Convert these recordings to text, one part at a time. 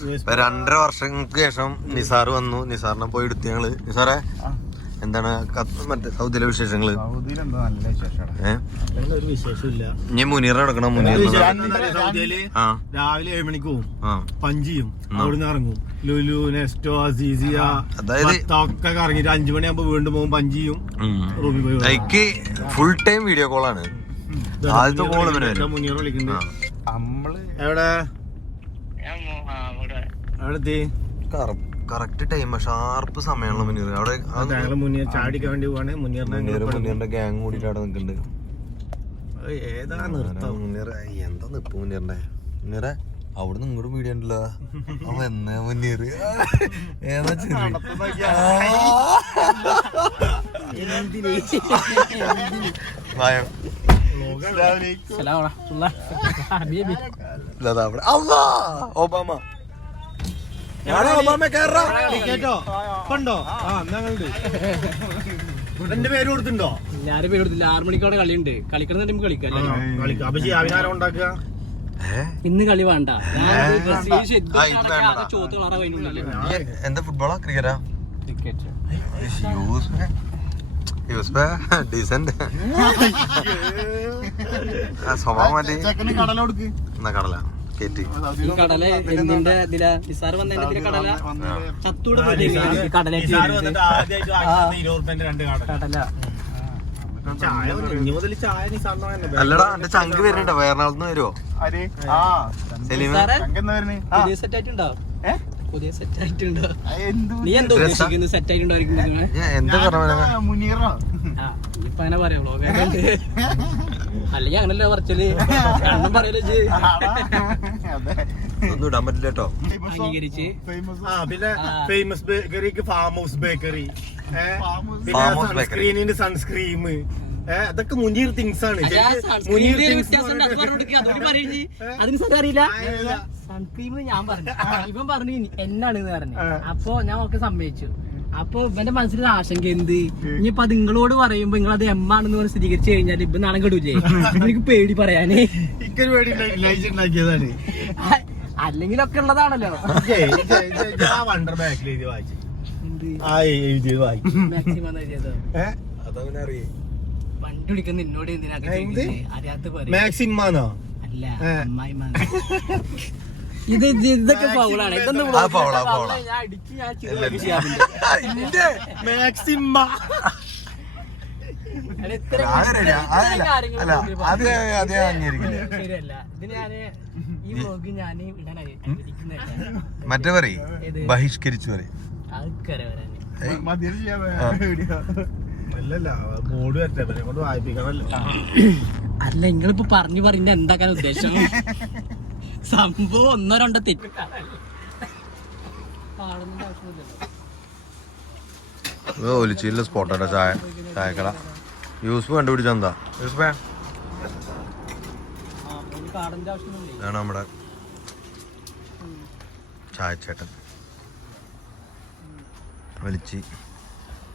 2.5 വർഷങ്ങൾക്ക് ശേഷം നിസാർ വന്നു. നിസാറിനെ പോയി എടുത്തു ഞങ്ങള്. നിസാറെ എന്താണ് മറ്റേ സൗദിയിലെ വിശേഷങ്ങള്? ഇനി മുനീർ എടുക്കണം. മുനീർ രാവിലെ 7 മണിക്ക് പോകും, പഞ്ചിയും അവിടുന്ന് ഇറങ്ങും. ലുലു, നെസ്റ്റോ, അസീസിയ, അതായത് ഒക്കെ ഇറങ്ങിട്ട് 5 മണിയാകുമ്പോ വീണ്ടും പോകും, പഞ്ചിയും റൂമിൽ പോയി. എനിക്ക് ഫുൾ ടൈം വീഡിയോ കോളാണ്. ആദ്യത്തെ കോള് മുനീർ വിളിക്കുന്നുണ്ട്. എവിടെ എവിടെ കറക്റ്റ് ടൈം ഷാർപ്പ് സമയമാണല്ലോ മുനീർ. അവിടെ മുനീർ ചാടിക്കാൻ വേണ്ടി പോവാണ്. മുനീറിന്റെ ഗ്യാങ് കൂടിയിട്ട് അവിടെ നിൽക്കുന്നുണ്ട്. ഏതാ നിർത്താം മുനീർ? എന്താ നിപ്പ് മുനീറിന്റെ? മുനീറെ അവിടുന്ന് ഇങ്ങോട്ടും വീഡിയോ ഉണ്ടല്ലോ. അവ എന്നാ മുനീർ ഏതാ ഒബാമ എന്റെ പേര് കൊടുത്തിട്ടുണ്ടോ? ഞാൻ പേര് കൊടുത്തില്ല. 6 മണിക്കോടെ കളിയുണ്ട്. കളിക്കണം ടീം കളിക്കാം. ഇന്ന് കളി വേണ്ട. എന്താ ഫുട്ബോളാ ക്രിക്കറ്റാ? ക്രിക്കറ്റ് ഡീസന്റ് സ്വഭാവം മതി. എന്നാ കടല കേറ്റി ഈ കടല എന്തിന്റെ ഇതിലാ? നിസാർ വന്നതിന്റെ കടല ചത്തൂടെ കടല അല്ലടാ എന്റെ ചങ്ക് വരുന്നുണ്ടോ? എറണാകുളത്ത് വരുമോ? പുതിയ സെറ്റ് ആയിട്ടുണ്ടോ? പുതിയ സെറ്റ് ആയിട്ടുണ്ടോ? നീ എന്താ ഉദ്ദേശിക്കുന്നത്? സെറ്റ് ആയിട്ടുണ്ടോ? എന്താ പറഞ്ഞ ഇപ്പൊ അങ്ങനെ പറയാം. അല്ലെങ്കിൽ അങ്ങനല്ലേ പറച്ചല്. കണ്ണും പറയലേ ഒന്നും ഇടാൻ പറ്റില്ല കേട്ടോ. അംഗീകരിച്ച്. പിന്നെ ഫേമസ് ബേക്കറിക്ക് ഫാം ഹൗസ് ബേക്കറി, സൺസ്ക്രീനിന്റെ സൺസ്ക്രീം, അതൊക്കെ മുനീർ തിങ്സ് ആണ്. അതിന് സാർ അറിയില്ല. സൺസ്ക്രീം ഞാൻ പറഞ്ഞു, ഇവൻ പറഞ്ഞു എന്നാണെന്ന് പറഞ്ഞു. അപ്പൊ ഞാൻ ഒക്കെ സമ്മതിച്ചു. അപ്പൊ ഇവന്റെ മനസ്സിലൊരു ആശങ്ക, എന്ത് ഇനിയിപ്പൊ അത് നിങ്ങളോട് പറയുമ്പോ നിങ്ങൾ അത് എമ്മാണെന്ന് പറഞ്ഞ് സ്ഥിരീകരിച്ചു കഴിഞ്ഞാൽ ഇപ്പൊ നാളെ കെടൂലേ? എനിക്ക് പേടി പറയാനേ. അല്ലെങ്കിലൊക്കെ ഉള്ളതാണല്ലോ. വണ്ടർ ബാക്കിൽ എഴുതി വായിച്ചു. വണ്ടി പിടിക്കുന്ന നിന്നോട് എന്തിനാ അറിയാത്ത മാക്സിമാണോ? അല്ല, ഇത് ഇതൊക്കെ ഫൗളാണ്. ഇതൊന്നും ഞാൻ അടിച്ച് മാക്സിമ ശരിയല്ല. ഇത് ഞാന് ഈ വ്ലോഗ് ഞാൻ ഇടാനായി മറ്റേ പറയും ബഹിഷ്കരിച്ചു പറയും. ആൾക്കാരെ വരാന് അല്ല, നിങ്ങളിപ്പോ പറഞ്ഞു പറഞ്ഞ എന്താക്കാൻ ഉദ്ദേശം? സംഭവം 1-2 തെറ്റ്. ഒലിച്ചില്ല സ്പോട്ടാ ചായക്കട. യൂസ്ഫ് കണ്ടുപിടിച്ചെന്താ യൂസ്ഫേ? ഇതാണ് നമ്മുടെ ചായച്ചേട്ടൻ. വലിച്ച്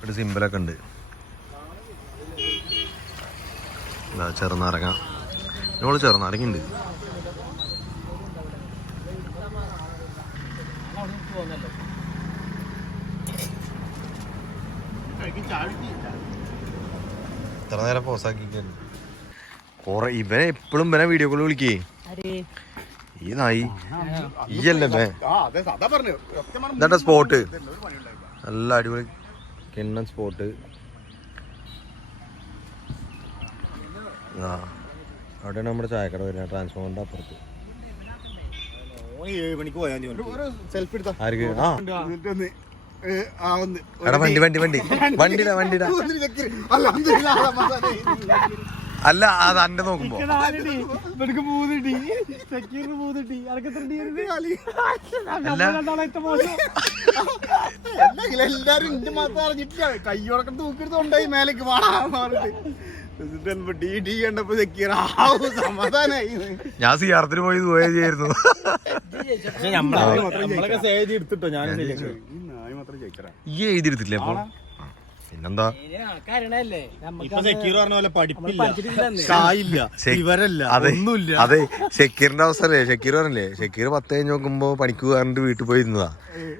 ഒരു സിമ്പിളൊക്കെ ഉണ്ട്. ചെറുനാരങ്ങ, നമ്മള് ചെറുനാരങ്ങുണ്ട്. ഇത്ര നേരം പോസാക്കി കൊറേ. ഇവനെ എപ്പോഴും ഇവനെ വീഡിയോ കോൾ വിളിക്കേ. ഈ നായി ഈയല്ലേ ഇതാ സ്പോട്ട്. നല്ല അടിപൊളി കിണ്ണൻ സ്പോട്ട്. ആ അവിടെയാണ് നമ്മുടെ ചായക്കട വരുന്നത്, ട്രാൻസ്ഫോമറിന്റെ അപ്പുറത്ത്. ആർക്ക്? എടാ വണ്ടിടാ അല്ല, അത് അന്റെ നോക്കുമ്പോ എല്ലാരും ഇന്റെ മാത്രം അറിഞ്ഞിട്ടില്ല. കയ്യോടൊക്കെ തൂക്കിയെടുത്തോണ്ടായി മേലേക്ക് ഞാൻ സിയാറത്തിന് പോയി ചെയ്യായിരുന്നു. എടുത്തിട്ടോ ഞാൻ ഈ എഴുതിയെടുത്തില്ലേ? അപ്പൊ പിന്നെന്താ ആൾക്കാരണല്ലേ ഇപ്പൊ സെക്യൂർ പറഞ്ഞ പോലെ പഠിപ്പില്ല, പഠിച്ചിട്ടില്ലെന്ന്. കായില്ല, ഇവരല്ല, അതെ ഒന്നുമില്ല. അതെ ഷക്കീറിന്റെ അവസരല്ലേ, ഷക്കീർ പറഞ്ഞില്ലേ, ഷക്കീർ 10 കഴിഞ്ഞ് നോക്കുമ്പോ പണിക്ക് പോകാറുണ്ട് വീട്ടിൽ പോയി ഇരുന്നതാ.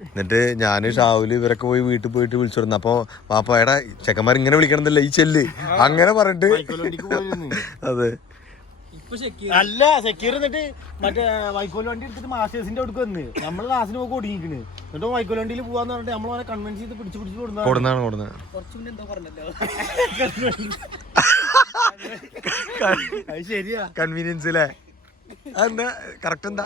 എന്നിട്ട് ഞാന് ഷാവുല് ഇവരൊക്കെ പോയി വീട്ടിൽ പോയിട്ട് വിളിച്ചിരുന്നു. അപ്പൊ പാപ്പ എടാ ചെക്കന്മാർ ഇങ്ങനെ വിളിക്കണമെന്നില്ല ഈ ചെല്ല് അങ്ങനെ പറഞ്ഞിട്ട്. അതെ അല്ല സെക്യൂർ എന്നിട്ട് മറ്റേ വൈക്കോൽ വണ്ടി എടുത്തിട്ട് മാസ്റ്റേഴ്സിന്റെ അടുക്ക് വന്ന് നമ്മള് ക്ലാസ്സിന് പോയി ഒടുങ്ങിക്കണ്. എന്നിട്ട് വൈക്കോൽ വണ്ടിയിൽ പോവാന്ന് പറഞ്ഞിട്ട് നമ്മളെ കൺവിൻസ് ചെയ്ത് പിടിച്ച് കൊടുക്കുന്നത്. കൊടുന്നാണ് കുറച്ചു മുന്നേ എന്തോ പറഞ്ഞല്ലോ. അത് ശരിയാ. കൺവീനിയൻസ് അല്ലേ? എന്താ കറക്റ്റ് എന്താ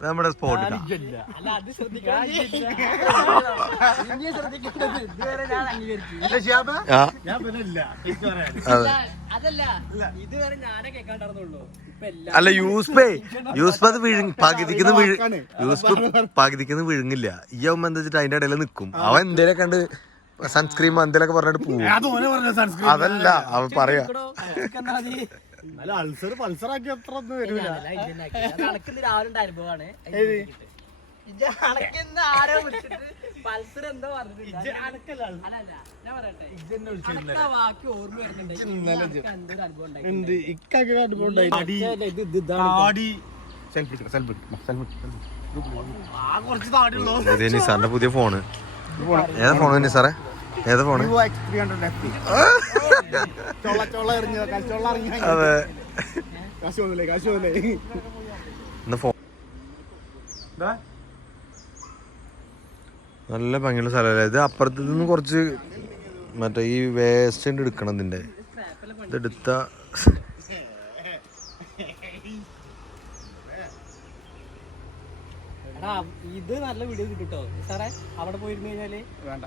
നമ്മുടെ സ്പോട്ടിലാ. അല്ല അത് ശ്രദ്ധിക്കണം. ഇതുവരെ ഞാൻ അംഗീകരിച്ചു. ഞാൻ പിന്നില്ല അതല്ല ഇതുവരെ ഞാനേ കേൾക്കാണ്ടായിരുന്നുള്ളൂ. ഇപ്പൊ എല്ലാം അല്ല യൂസ്പ് അത് പകുതിക്കുന്ന വിഴുങ്ങില്ല. ഈ ആവുമ്പോ എന്താ വെച്ചിട്ട് അതിന്റെ ഇടയിൽ നിക്കും. അവൻ എന്തേലും കണ്ട് സൺസ്ക്രീം എന്തേലൊക്കെ പറഞ്ഞിട്ട് പോവും. അതല്ല അവൻ പറയാ അൾസർ പൾസറാക്കി അത്ര ഒന്നും വരില്ല. രാവിലെ അനുഭവമാണ്. ആരോ വിളിച്ചിട്ട് പൾസർ എന്തോ പറഞ്ഞിട്ടില്ല. ഞാൻ പറയട്ടെ, വാക്ക് ഓർമ്മ വരുന്നുണ്ട്. എന്തൊരു അനുഭവം ഉണ്ടായി. നിസാറിന്റെ പുതിയ ഫോണ്. ഏതാ ഫോണ് നിസാറേ? ഏതാ ഫോണ്? അതെ നല്ല ഭംഗിയുള്ള സ്ഥലമല്ലേ ഇത്. അപ്പുറത്ത് നിന്ന് കുറച്ച് മറ്റേ ഈ വേസ്റ്റ് എടുക്കണം. ഇതിന്റെ ഇതെടുത്ത ഇത് നല്ല വീഡിയോ കിട്ടും കേട്ടോ സാറേ. അവിടെ പോയിരുന്നു കഴിഞ്ഞാല് വേണ്ട.